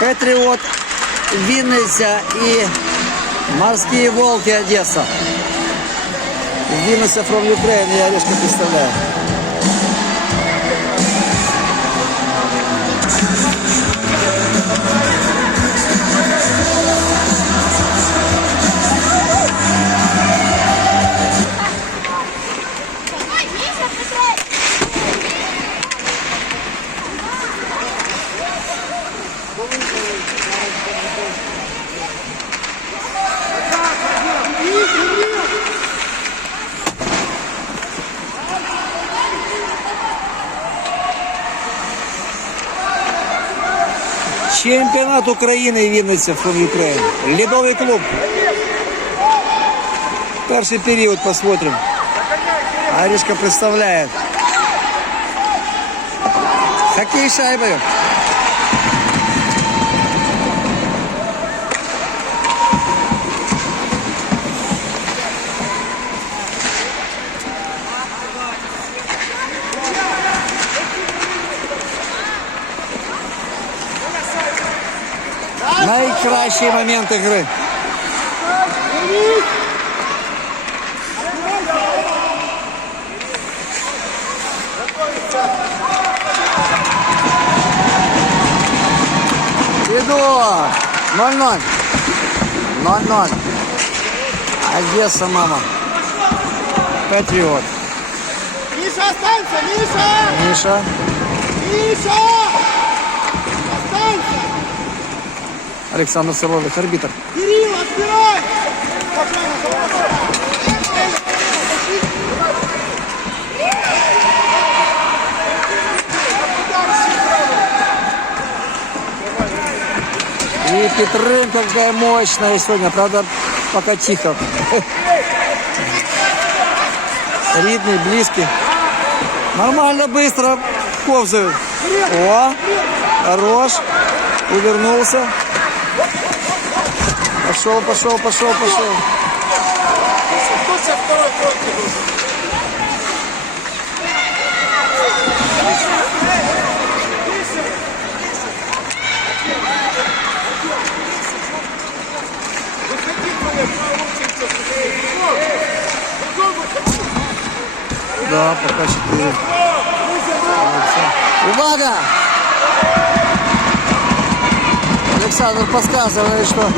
Патріот, Вінниця і Морські Волки Одеса. Вінниця from Ukraine, я Орешка представляю. Чемпіонат України Вінниця from Ukraine. Лідовий клуб. Перший період посмотрим. Арішка представляє. Хоккей шайбою. Найкращий момент ігри. Іду. 0-0. 0-0. Одесса, мама. Патриот. Миша, останься! Миша! Миша. Миша! Останься! Александр Силовик, арбитр. Кирилл, отбирай! И Петренко какая мощная сегодня. Правда, пока тихо. Ридный, близкий. Нормально, быстро ковзают. О, хорош. Увернулся. Пошел, пошел, пошел, пошел. Кто сейчас второй тройки нужен? Да, пока 4. Увага! Александр подсказывает, что